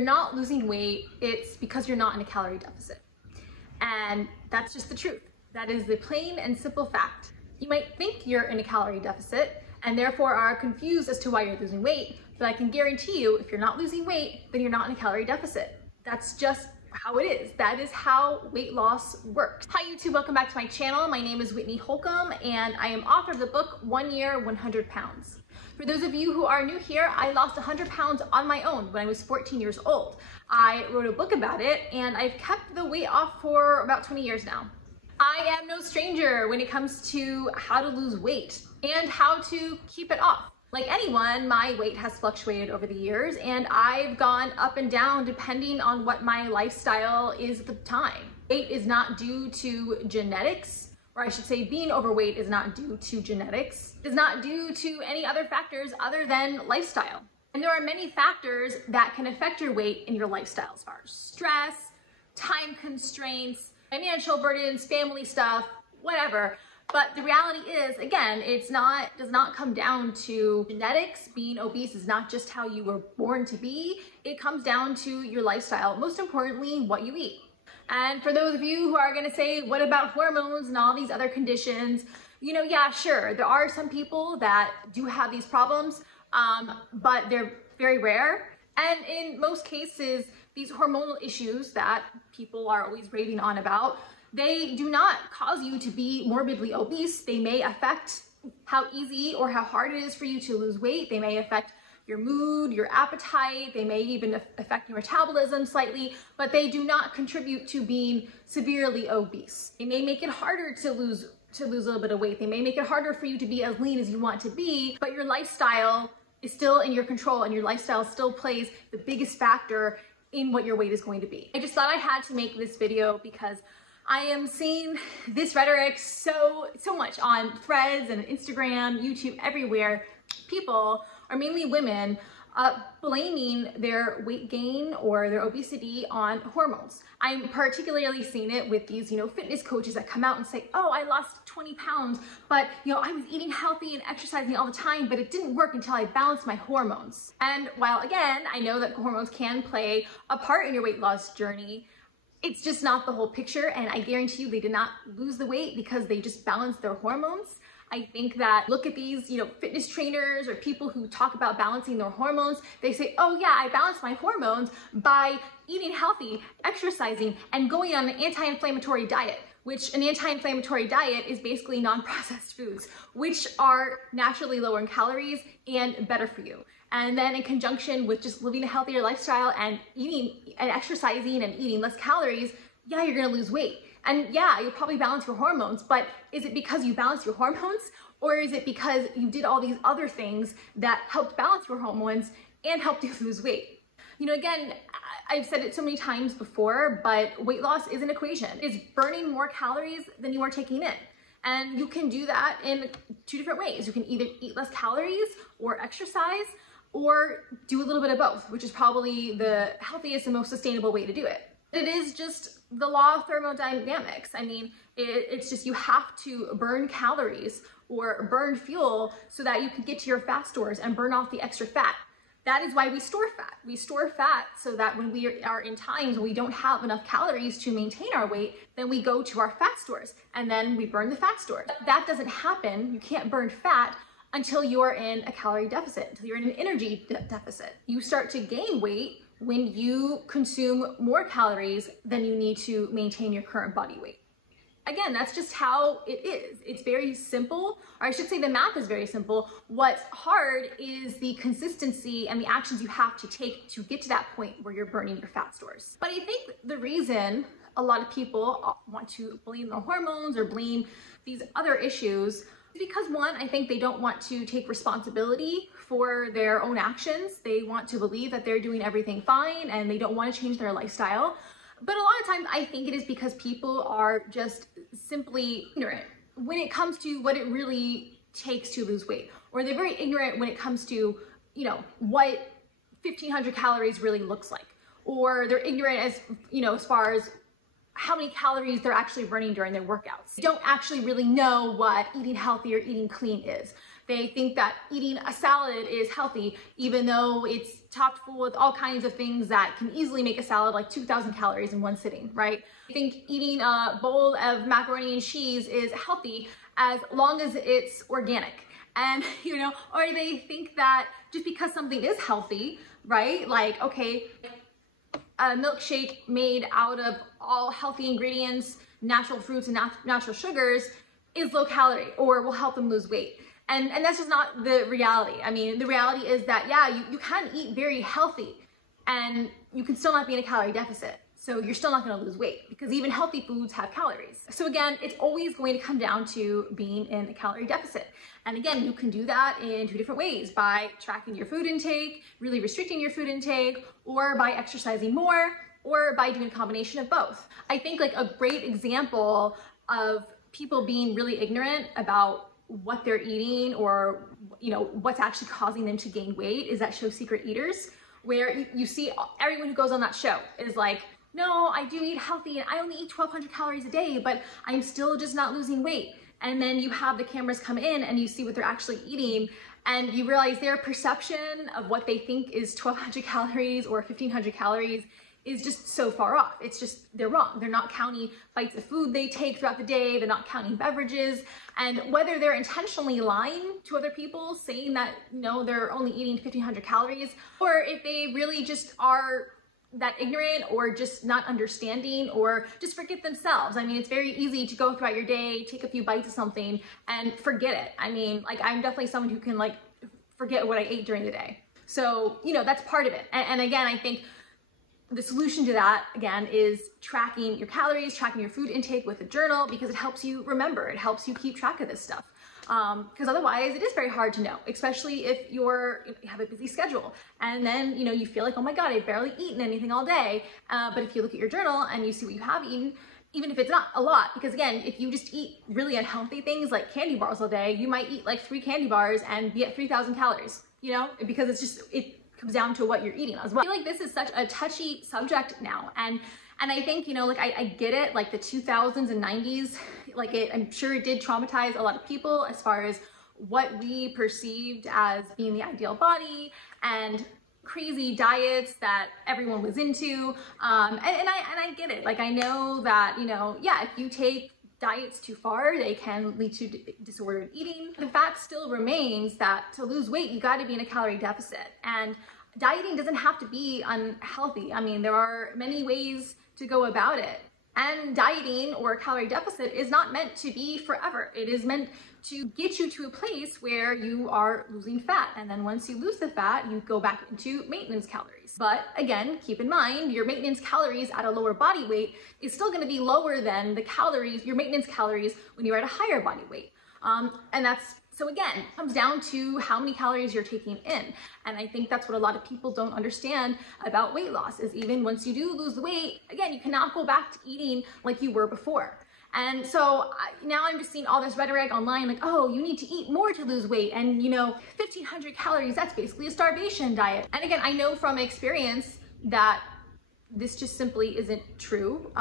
you're not losing weight, it's because you're not in a calorie deficit. And that's just the truth. That is the plain and simple fact. You might think you're in a calorie deficit and therefore are confused as to why you're losing weight, but I can guarantee you, if you're not losing weight, then you're not in a calorie deficit. That's just how it is. That is how weight loss works. Hi YouTube, welcome back to my channel. My name is Whitney Holcomb and I am author of the book 1 Year, 100 Pounds. For those of you who are new here, I lost 100 pounds on my own when I was 14 years old. I wrote a book about it and I've kept the weight off for about 20 years now. I am no stranger when it comes to how to lose weight and how to keep it off. Like anyone, my weight has fluctuated over the years and I've gone up and down depending on what my lifestyle is at the time. Weight is not due to genetics, or I should say being overweight is not due to genetics. It's not due to any other factors other than lifestyle. And there are many factors that can affect your weight and your lifestyle, as far as stress, time constraints, financial burdens, family stuff, whatever. But the reality is, again, does not come down to genetics. Being obese is not just how you were born to be. It comes down to your lifestyle. Most importantly, what you eat. And for those of you who are gonna say, what about hormones and all these other conditions? You know, yeah, sure, there are some people that do have these problems, but they're very rare. And in most cases, these hormonal issues that people are always raving on about, they do not cause you to be morbidly obese. They may affect how easy or how hard it is for you to lose weight. They may affect your mood, your appetite. They may even affect your metabolism slightly, but they do not contribute to being severely obese. They may make it harder to lose a little bit of weight. They may make it harder for you to be as lean as you want to be, but your lifestyle is still in your control and your lifestyle still plays the biggest factor in what your weight is going to be. I just thought I had to make this video because I am seeing this rhetoric so much on threads and Instagram, YouTube, everywhere. People, or mainly women, blaming their weight gain or their obesity on hormones. I'm particularly seeing it with these, fitness coaches that come out and say, oh, I lost 20 pounds, but I was eating healthy and exercising all the time, but it didn't work until I balanced my hormones. And while again, I know that hormones can play a part in your weight loss journey, it's just not the whole picture. And I guarantee you they did not lose the weight because they just balanced their hormones. I think that look at these, fitness trainers or people who talk about balancing their hormones. They say, oh yeah, I balance my hormones by eating healthy, exercising, and going on an anti-inflammatory diet, which an anti-inflammatory diet is basically non-processed foods, which are naturally lower in calories and better for you. And then in conjunction with just living a healthier lifestyle and eating and exercising and eating less calories, yeah, you're gonna lose weight. And yeah, you'll probably balance your hormones, but is it because you balance your hormones or is it because you did all these other things that helped balance your hormones and helped you lose weight? Again, I've said it so many times before, but weight loss is an equation. It's burning more calories than you are taking in. And you can do that in two different ways. You can either eat less calories or exercise or do a little bit of both, which is probably the healthiest and most sustainable way to do it. It is just the law of thermodynamics. I mean, it's just you have to burn calories or burn fuel so that you can get to your fat stores and burn off the extra fat. That is why we store fat. We store fat so that when we are in times when we don't have enough calories to maintain our weight, then we go to our fat stores and then we burn the fat stores. That doesn't happen. You can't burn fat until you're in a calorie deficit, until you're in an energy deficit. You start to gain weight when you consume more calories than you need to maintain your current body weight. Again, that's just how it is. It's very simple, or I should say the math is very simple. What's hard is the consistency and the actions you have to take to get to that point where you're burning your fat stores. But I think the reason a lot of people want to blame their hormones or blame these other issues because one, I think they don't want to take responsibility for their own actions. They want to believe that they're doing everything fine and they don't want to change their lifestyle. But a lot of times I think it is because people are just simply ignorant when it comes to what it really takes to lose weight. Or they're very ignorant when it comes to, what 1,500 calories really looks like. Or they're ignorant as far as how many calories they're actually burning during their workouts. They don't actually really know what eating healthy or eating clean is. They think that eating a salad is healthy, even though it's topped full with all kinds of things that can easily make a salad like 2,000 calories in one sitting, right? They think eating a bowl of macaroni and cheese is healthy as long as it's organic. And, or they think that just because something is healthy, right? Like, okay, a milkshake made out of all healthy ingredients, natural fruits and natural sugars is low calorie or will help them lose weight. And that's just not the reality. I mean, the reality is that, yeah, you can eat very healthy and you can still not be in a calorie deficit. So you're still not gonna lose weight because even healthy foods have calories. So again, it's always going to come down to being in a calorie deficit. And again, you can do that in 2 different ways: by tracking your food intake, really restricting your food intake, or by exercising more, or by doing a combination of both. I think like a great example of people being really ignorant about what they're eating or what's actually causing them to gain weight is that show Secret Eaters, where you see everyone who goes on that show is like, no, I do eat healthy and I only eat 1,200 calories a day, but I'm still just not losing weight. And then you have the cameras come in and you see what they're actually eating, and you realize their perception of what they think is 1,200 calories or 1,500 calories is just so far off. It's just, they're wrong. They're not counting bites of food they take throughout the day. They're not counting beverages. And whether they're intentionally lying to other people, saying that, they're only eating 1,500 calories, or if they really just are that ignorant or just not understanding or just forget themselves. I mean, it's very easy to go throughout your day, take a few bites of something and forget it. I mean, like, I'm definitely someone who can like forget what I ate during the day. So, that's part of it. And again, I think the solution to that, again, is tracking your calories, tracking your food intake with a journal, because it helps you remember, it helps you keep track of this stuff. Because otherwise it is very hard to know, especially if you have a busy schedule and then, you feel like, oh my God, I've barely eaten anything all day. But if you look at your journal and you see what you have eaten, even if it's not a lot, because again, if you just eat really unhealthy things like candy bars all day, you might eat like 3 candy bars and be at 3,000 calories, because it comes down to what you're eating as well. I feel like this is such a touchy subject now. And I think, I get it, like the 2000s and 90s, I'm sure it did traumatize a lot of people as far as what we perceived as being the ideal body and crazy diets that everyone was into. And I get it. Like, I know that, yeah, if you take diets too far, they can lead to disordered eating. The fact still remains that to lose weight, you got to be in a calorie deficit. And dieting doesn't have to be unhealthy. I mean, there are many ways to go about it. And dieting or calorie deficit is not meant to be forever. It is meant to get you to a place where you are losing fat. And then once you lose the fat, you go back into maintenance calories. But again, keep in mind, your maintenance calories at a lower body weight is still going to be lower than your maintenance calories when you're at a higher body weight. So again, it comes down to how many calories you're taking in. And I think that's what a lot of people don't understand about weight loss, is even once you do lose the weight, again, you cannot go back to eating like you were before. And so now I'm just seeing all this rhetoric online, like, oh, you need to eat more to lose weight. And 1,500 calories, that's basically a starvation diet. And again, I know from experience that this just simply isn't true.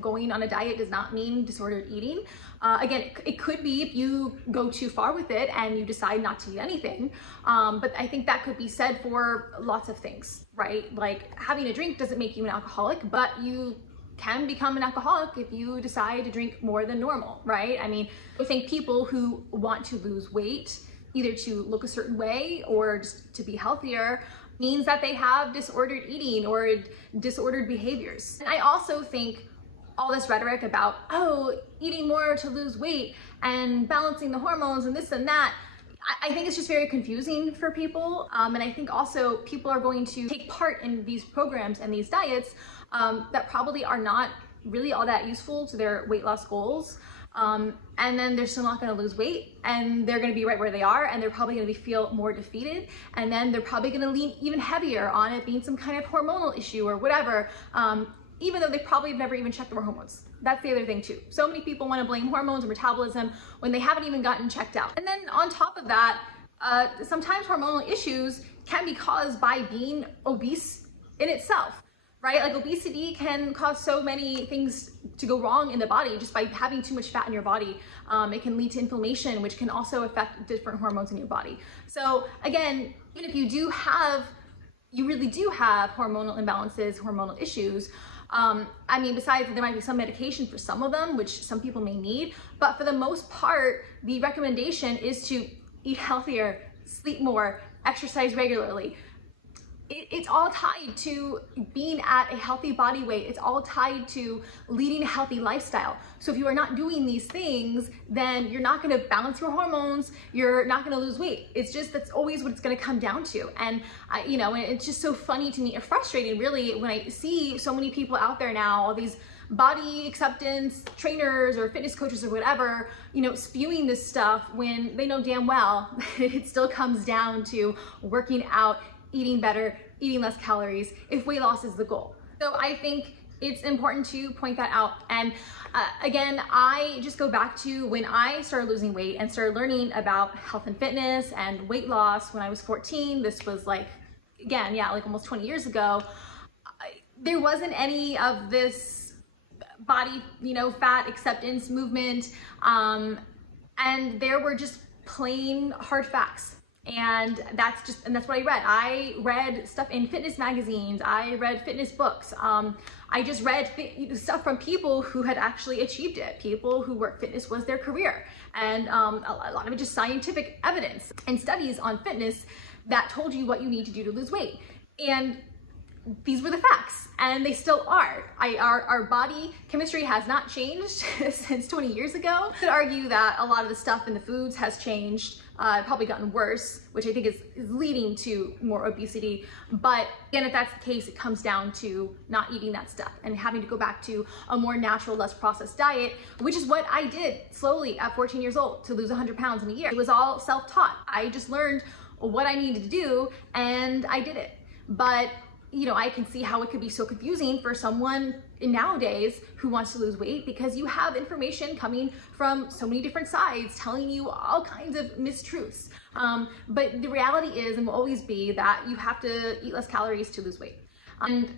Going on a diet does not mean disordered eating. Again, it could be if you go too far with it and you decide not to eat anything. But I think that could be said for lots of things, right? Like, having a drink doesn't make you an alcoholic, but you can become an alcoholic if you decide to drink more than normal, right? I mean, I think people who want to lose weight, either to look a certain way or just to be healthier, means that they have disordered eating or disordered behaviors. And I also think all this rhetoric about, oh, eating more to lose weight and balancing the hormones and this and that, I think it's just very confusing for people. And I think also people are going to take part in these programs and these diets that probably are not really all that useful to their weight loss goals. And then they're still not going to lose weight, and they're going to be right where they are, and they're probably going to feel more defeated, and then they're probably going to lean even heavier on it being some kind of hormonal issue or whatever, even though they probably have never even checked their hormones. That's the other thing too. So many people want to blame hormones or metabolism when they haven't even gotten checked out. And then on top of that, sometimes hormonal issues can be caused by being obese in itself, right? Like obesity can cause so many things to go wrong in the body just by having too much fat in your body. It can lead to inflammation, which can also affect different hormones in your body. So again, even if you really do have hormonal imbalances, hormonal issues, I mean, besides there might be some medication for some of them, which some people may need, but for the most part, the recommendation is to eat healthier, sleep more, exercise regularly. It's all tied to being at a healthy body weight. It's all tied to leading a healthy lifestyle. So if you are not doing these things, then you're not going to balance your hormones. You're not going to lose weight. It's just, that's always what it's going to come down to. And you know, it's just so funny to me and frustrating really when I see so many people out there now, all these body acceptance trainers or fitness coaches or whatever, you know, spewing this stuff when they know damn well it still comes down to working out, eating better, eating less calories, if weight loss is the goal. So I think it's important to point that out. And again, I just go back to when I started losing weight and started learning about health and fitness and weight loss when I was 14. This was like, again, yeah, like almost 20 years ago. There wasn't any of this body, you know, fat acceptance movement. And there were just plain hard facts. And that's what I read. I read stuff in fitness magazines. I read fitness books. I just read stuff from people who had actually achieved it, people who were fitness was their career. And a lot of it just scientific evidence and studies on fitness that told you what you need to do to lose weight. And these were the facts, and they still are. Our body chemistry has not changed since 20 years ago. I could argue that a lot of the stuff in the foods has changed, probably gotten worse, which I think is leading to more obesity. But again, if that's the case, it comes down to not eating that stuff and having to go back to a more natural, less processed diet, which is what I did slowly at 14 years old to lose 100 pounds in a year. It was all self-taught. I just learned what I needed to do and I did it. But you know, I can see how it could be so confusing for someone nowadays who wants to lose weight because you have information coming from so many different sides telling you all kinds of mistruths. But the reality is and will always be that you have to eat less calories to lose weight. And,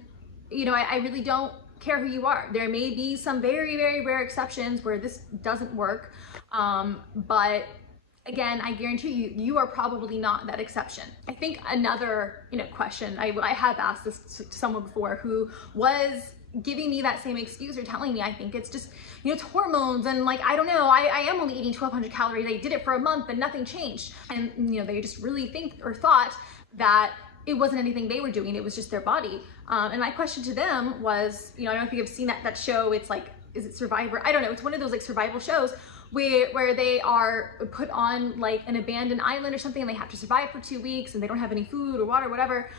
you know, I really don't care who you are. There may be some very, very rare exceptions where this doesn't work. But again, I guarantee you, you are probably not that exception. I think another, you know, question, I have asked this to someone before who was giving me that same excuse or telling me, I think it's just, you know, it's hormones and like, I don't know, I am only eating 1,200 calories. I did it for a month and nothing changed. And, you know, they just really think or thought that it wasn't anything they were doing, it was just their body. And my question to them was, you know, I don't know if you've seen that show, it's like, is it Survivor? I don't know, it's one of those like survival shows where they are put on like an abandoned island or something and they have to survive for 2 weeks and they don't have any food or water, whatever.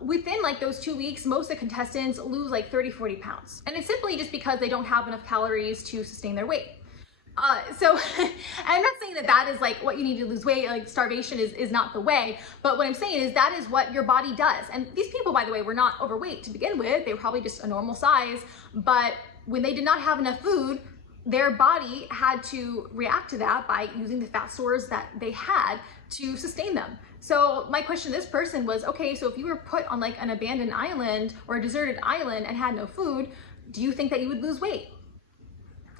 Within like those 2 weeks, most of the contestants lose like 30, 40 pounds. And it's simply just because they don't have enough calories to sustain their weight. So I'm not saying that is like what you need to lose weight, like starvation is not the way, but what I'm saying is that is what your body does. And these people, by the way, were not overweight to begin with. They were probably just a normal size, but when they did not have enough food, their body had to react to that by using the fat stores that they had to sustain them. So my question to this person was, okay, so if you were put on like an abandoned island or a deserted island and had no food, do you think that you would lose weight?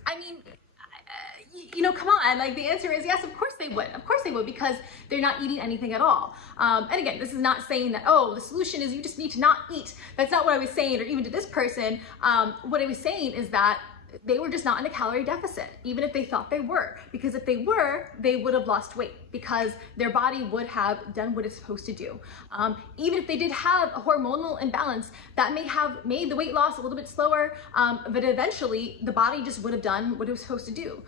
I mean, you know, come on, like the answer is yes, of course they would. Of course they would, because they're not eating anything at all. And again, this is not saying that, oh, the solution is you just need to not eat. That's not what I was saying, or even to this person. What I was saying is that they were just not in a calorie deficit, even if they thought they were. Because if they were, they would have lost weight because their body would have done what it's supposed to do. Even if they did have a hormonal imbalance, that may have made the weight loss a little bit slower, but eventually the body just would have done what it was supposed to do.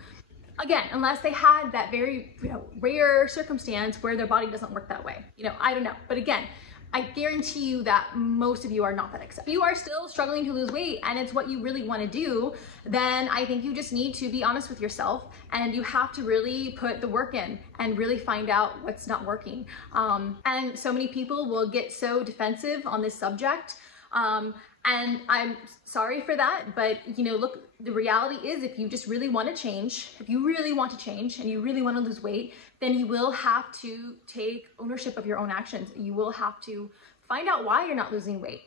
Again, unless they had that very, you know, rare circumstance where their body doesn't work that way. You know, I don't know. But again, I guarantee you that most of you are not that exceptional. If you are still struggling to lose weight and it's what you really want to do, then I think you just need to be honest with yourself and you have to really put the work in and really find out what's not working. And so many people will get so defensive on this subject. And I'm sorry for that, but you know, look, the reality is if you just really want to change, if you really want to change and you really want to lose weight, then you will have to take ownership of your own actions. You will have to find out why you're not losing weight.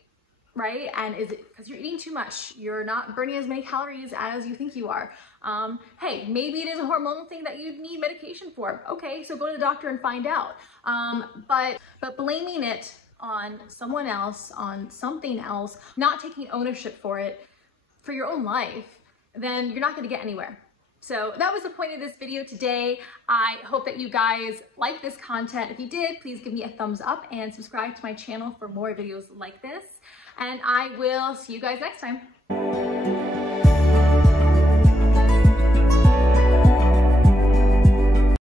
right? And is it because you're eating too much? You're not burning as many calories as you think you are. Hey, maybe it is a hormonal thing that you need medication for. Okay, so go to the doctor and find out. But blaming it on someone else, on something else, not taking ownership for it, for your own life, then you're not going to get anywhere. So that was the point of this video today. I hope that you guys like this content. If you did, please give me a thumbs up and subscribe to my channel for more videos like this. And I will see you guys next time.